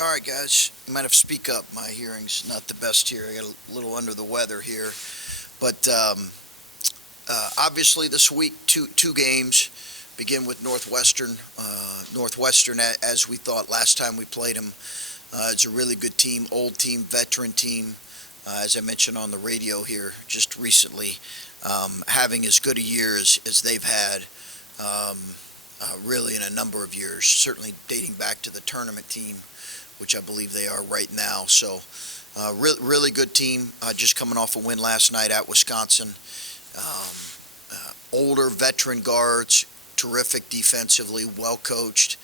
All right, guys. You might have to speak up. My hearing's not the best here. I got a little under the weather here. But obviously, this week, two games. Begin with Northwestern. Northwestern, as we thought last time we played them, it's a really good team, old team, veteran team. As I mentioned on the radio here just recently, having as good a year as they've had really in a number of years, certainly dating back to the tournament team, which I believe they are right now. So, really good team, just coming off a win last night at Wisconsin. Older veteran guards, terrific defensively, well coached,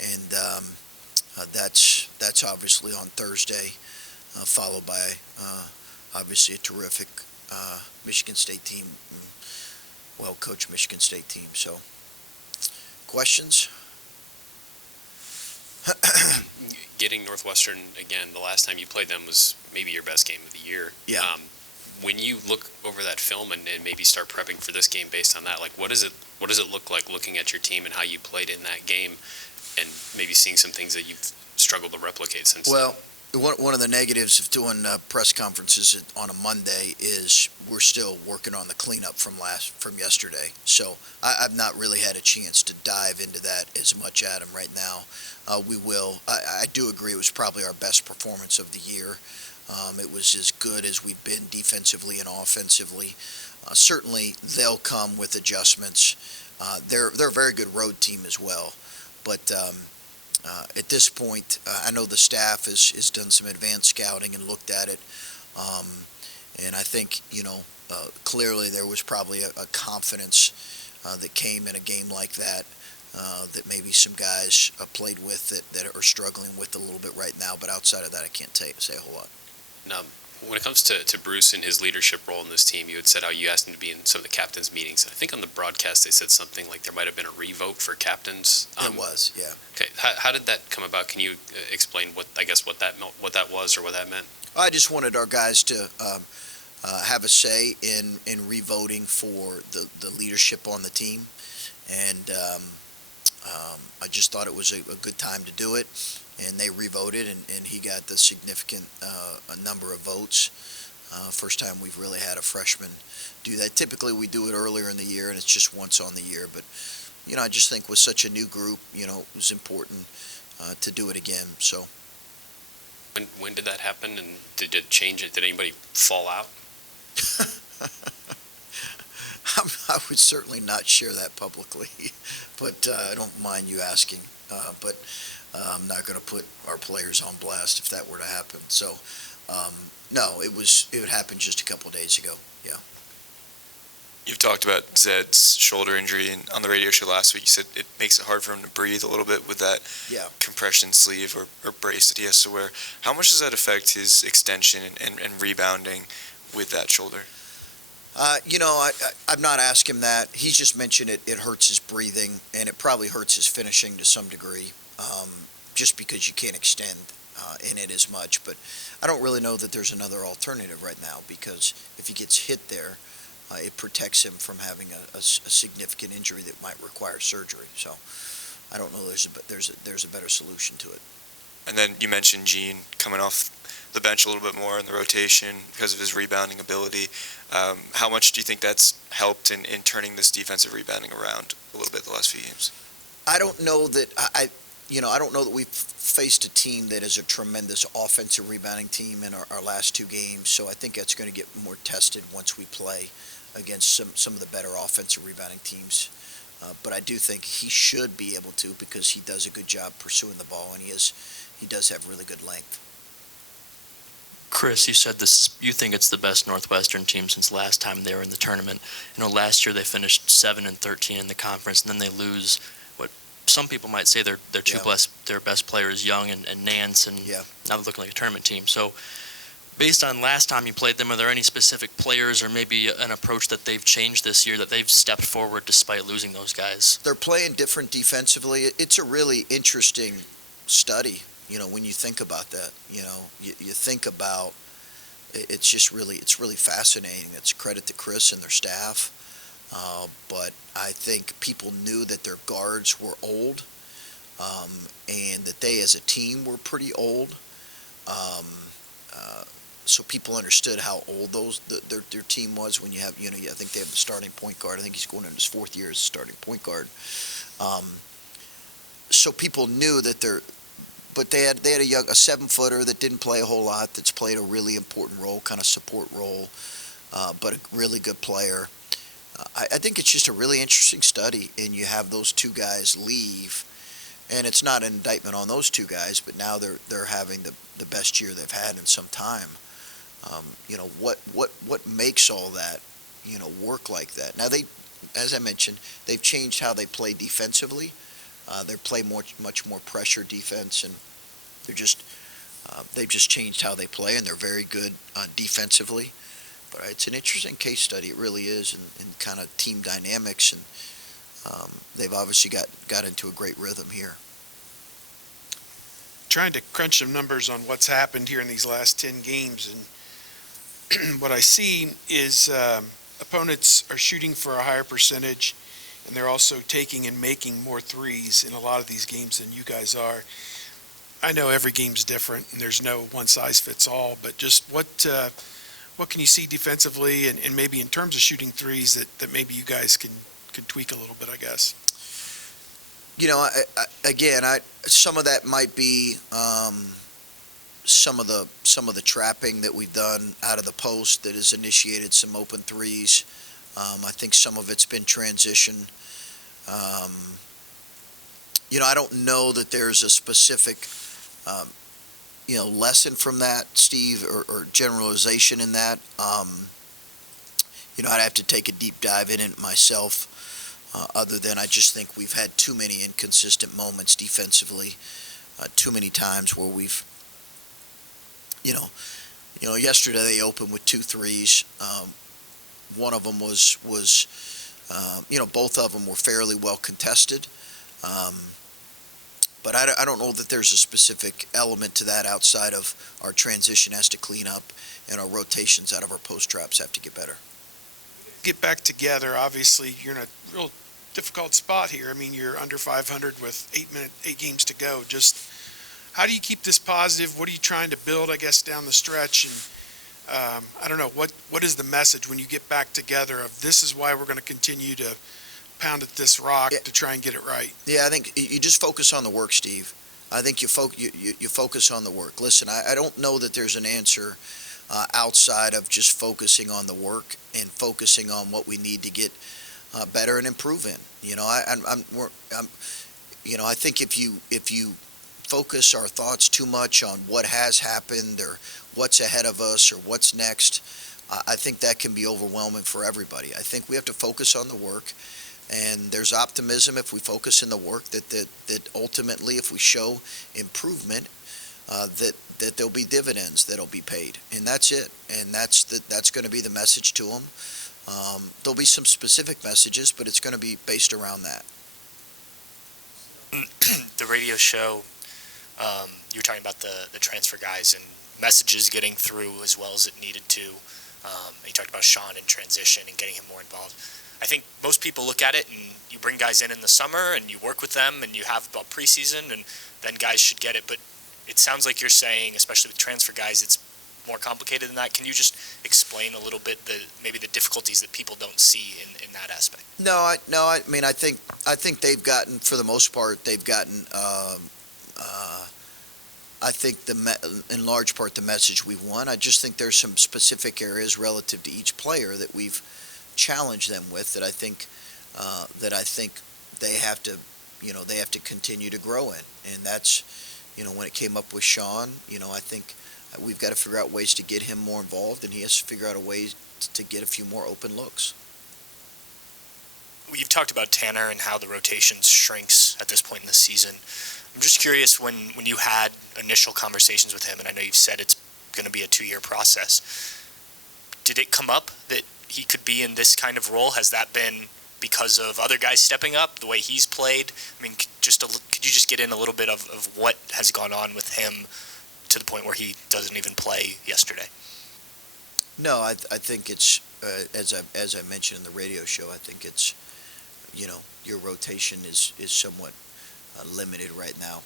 and that's obviously on Thursday, followed by obviously a terrific Michigan State team, well coached Michigan State team. So, questions? Getting Northwestern again, the last time you played them was maybe your best game of the year. Yeah. When you look over that film and maybe start prepping for this game based on that, like what does it look like looking at your team and how you played in that game, and maybe seeing some things that you've struggled to replicate since? Well, one of the negatives of doing press conferences on a Monday is we're still working on the cleanup from yesterday. So I've not really had a chance to dive into that as much, Adam, right now. We will. I do agree it was probably our best performance of the year. It was as good as we've been defensively and offensively. Certainly, they'll come with adjustments. They're a very good road team as well. But at this point, I know the staff has done some advanced scouting and looked at it. And I think, clearly there was probably a confidence that came in a game like that. That maybe some guys played with that are struggling with a little bit right now. But outside of that, I can't say a whole lot. Now, when it comes to Bruce and his leadership role in this team, you had said how you asked him to be in some of the captains' meetings. I think on the broadcast they said something like there might have been a revote for captains. It was, yeah. Okay, how did that come about? Can you explain what that was or what that meant? I just wanted our guys to have a say in revoting for the leadership on the team, and I just thought it was a good time to do it. And they revoted, and he got the significant a number of votes. First time we've really had a freshman do that. Typically we do it earlier in the year, and it's just once on the year. But, I just think with such a new group, it was important to do it again. So. When did that happen, and did it change it? Did anybody fall out? I would certainly not share that publicly, but I don't mind you asking. But I'm not going to put our players on blast if that were to happen. So, no, it happened just a couple of days ago. Yeah. You've talked about Zed's shoulder injury, and on the radio show last week you said it makes it hard for him to breathe a little bit with that compression sleeve or brace that he has to wear. How much does that affect his extension and rebounding with that shoulder? I've not asked him that. He's just mentioned it hurts his breathing, and it probably hurts his finishing to some degree, just because you can't extend in it as much. But I don't really know that there's another alternative right now, because if he gets hit there, it protects him from having a significant injury that might require surgery. So I don't know there's a better solution to it. And then you mentioned Gene coming off the bench a little bit more in the rotation because of his rebounding ability. How much do you think that's helped in turning this defensive rebounding around a little bit the last few games? I don't know that I don't know that we've faced a team that is a tremendous offensive rebounding team in our last two games. So I think that's going to get more tested once we play against some of the better offensive rebounding teams. But I do think he should be able to, because he does a good job pursuing the ball, and he does have really good length. Chris, you said you think it's the best Northwestern team since last time they were in the tournament. Last year they finished 7-13 in the conference, and then they lose what some people might say their best players, Young and Nance, and now they're looking like a tournament team. So, based on last time you played them, are there any specific players or maybe an approach that they've changed this year that they've stepped forward despite losing those guys? They're playing different defensively. It's a really interesting study. When you think about that, you think about it's really fascinating. It's a credit to Chris and their staff. But I think people knew that their guards were old. and that they as a team were pretty old. Um, so people understood how old their team was when you have, I think they have the starting point guard. I think he's going in his fourth year as starting point guard. Um, so people knew that but they had a 7-footer that didn't play a whole lot, that's played a really important role, kind of support role, but a really good player. I think it's just a really interesting study, and you have those two guys leave, and it's not an indictment on those two guys, but now they're having the best year they've had in some time. What makes all that, work like that? Now as I mentioned, they've changed how they play defensively. They play much more pressure defense, and they've just changed how they play, and they're very good defensively. But it's an interesting case study. It really is, in kind of team dynamics, and they've obviously got into a great rhythm here. Trying to crunch some numbers on what's happened here in these last 10 games, and what I see is opponents are shooting for a higher percentage, and they're also taking and making more threes in a lot of these games than you guys are. I know every game's different, and there's no one-size-fits-all, but just what can you see defensively and maybe in terms of shooting threes that maybe you guys can tweak a little bit, I guess? Some of that might be some of the trapping that we've done out of the post that has initiated some open threes. I think some of it's been transition. I don't know that there's a specific, lesson from that, Steve, or generalization in that. I'd have to take a deep dive in it myself, other than I just think we've had too many inconsistent moments defensively, too many times where we've, yesterday they opened with 2 threes. One of them was both of them were fairly well contested. But I don't know that there's a specific element to that outside of our transition has to clean up and our rotations out of our post traps have to get better. Get back together. Obviously, you're in a real difficult spot here. I mean, you're under 500 with 8 games to go. Just how do you keep this positive? What are you trying to build, I guess, down the stretch? And I don't know, what is the message when you get back together of this is why we're going to continue to pound at this rock to try and get it right? Yeah, I think you just focus on the work, Steve. I think you focus on the work. Listen, I don't know that there's an answer outside of just focusing on the work and focusing on what we need to get better and improve in. I think if you focus our thoughts too much on what has happened or what's ahead of us or what's next, I think that can be overwhelming for everybody. I think we have to focus on the work. And there's optimism if we focus in the work that ultimately, if we show improvement, that there'll be dividends that'll be paid, and that's it. And that's going to be the message to them. There'll be some specific messages, but it's going to be based around that. The radio show, you were talking about the transfer guys and messages getting through as well as it needed to. You talked about Sean in transition and getting him more involved. I think most people look at it and you bring guys in the summer and you work with them and you have about preseason and then guys should get it. But it sounds like you're saying, especially with transfer guys, it's more complicated than that. Can you just explain a little bit maybe the difficulties that people don't see in that aspect? I mean, I think they've gotten, for the most part, I think in large part the message we've won. I just think there's some specific areas relative to each player that we've challenge them with that I think they have to continue to grow in, and that's when it came up with Sean, I think we've got to figure out ways to get him more involved, and he has to figure out a way to get a few more open looks. You've talked about Tanner and how the rotation shrinks at this point in the season. I'm just curious, when you had initial conversations with him, and I know you've said it's going to be a 2-year process, did it come up that he could be in this kind of role? Has that been because of other guys stepping up, the way he's played? I mean, could you just get in a little bit of what has gone on with him to the point where he doesn't even play yesterday? No, I think it's, as I mentioned in the radio show, I think it's, your rotation is somewhat limited right now.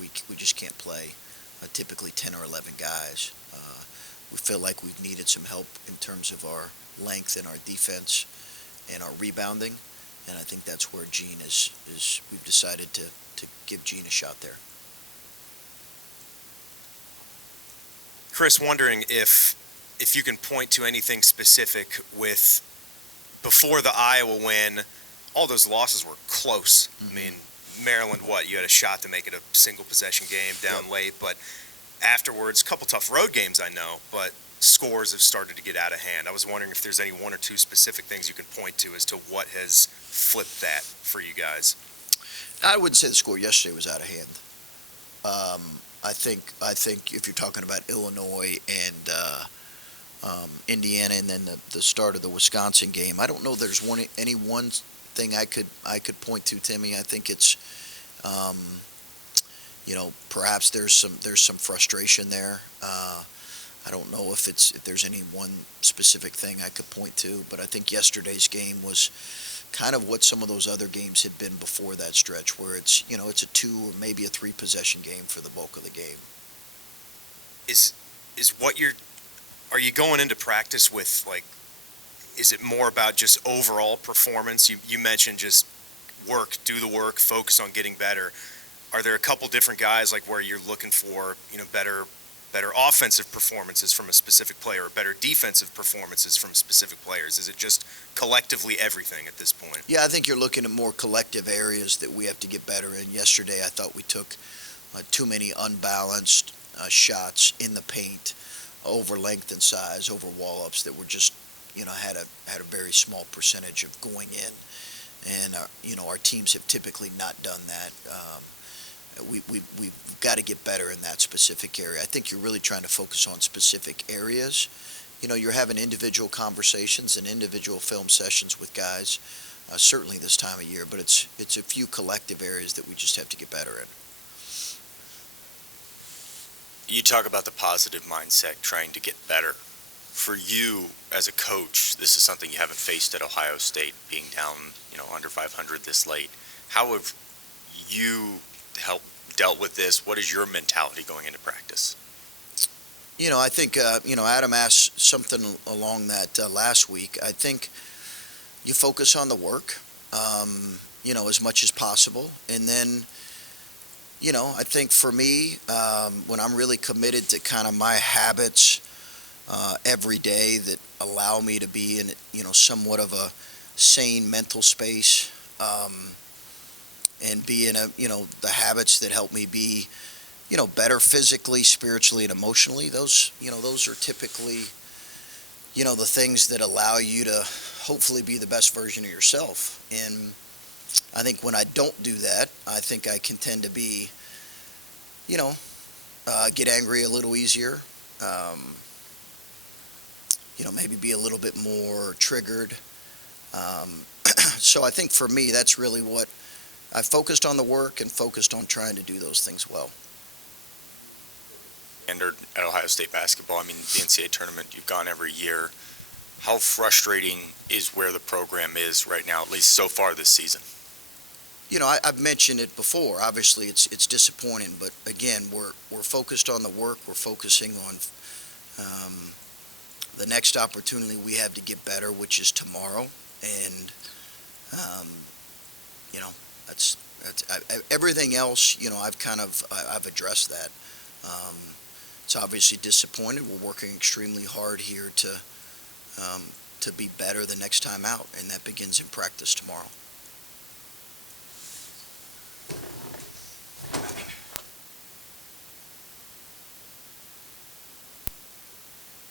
We just can't play typically 10 or 11 guys. We feel like we've needed some help in terms of our length and our defense and our rebounding, and I think that's where Gene is we've decided to give Gene a shot there. Chris, wondering if you can point to anything specific with before the Iowa win, all those losses were close. I mean, Maryland, you had a shot to make it a single possession game down late, but afterwards, a couple tough road games, I know, but scores have started to get out of hand. I was wondering if there's any one or two specific things you can point to as to what has flipped that for you guys. I wouldn't say the score yesterday was out of hand. I think if you're talking about Illinois and Indiana, and then the start of the Wisconsin game, I don't know there's any one thing I could point to, Timmy. I think it's perhaps there's some frustration there. I don't know if there's any one specific thing I could point to, but I think yesterday's game was kind of what some of those other games had been before that stretch, where it's a 2 or maybe a 3 possession game for the bulk of the game. Are you going into practice with, is it more about just overall performance? You mentioned just do the work, focus on getting better. Are there a couple different guys where you're looking for, better offensive performances from a specific player, or better defensive performances from specific players? Is it just collectively everything at this point? Yeah, I think you're looking at more collective areas that we have to get better in. Yesterday, I thought we took too many unbalanced shots in the paint, over length and size, over wall-ups that were just, had a very small percentage of going in. And, our teams have typically not done that. We've got to get better in that specific area. I think you're really trying to focus on specific areas. You're having individual conversations and individual film sessions with guys, certainly this time of year, but it's a few collective areas that we just have to get better in. You talk about the positive mindset, trying to get better. For you as a coach, this is something you haven't faced at Ohio State, being down, under 500 this late. How have you dealt with this? What is your mentality going into practice? I think, Adam asked something along that last week. I think you focus on the work, as much as possible. And then, I think for me, when I'm really committed to kind of my habits every day that allow me to be in, somewhat of a sane mental space, and be in the habits that help me be, better physically, spiritually, and emotionally. Those are typically, the things that allow you to hopefully be the best version of yourself. And I think when I don't do that, I think I can tend to be, get angry a little easier, maybe be a little bit more triggered. So I think for me, that's really what I focused on, the work, and focused on trying to do those things well. And at Ohio State basketball, the NCAA tournament, you've gone every year. How frustrating is where the program is right now, at least so far this season? I've mentioned it before. Obviously, it's disappointing, but again, we're focused on the work. We're focusing on the next opportunity we have to get better, which is tomorrow. And that's everything else. I've addressed that. It's obviously disappointed. We're working extremely hard here to be better the next time out, and that begins in practice tomorrow.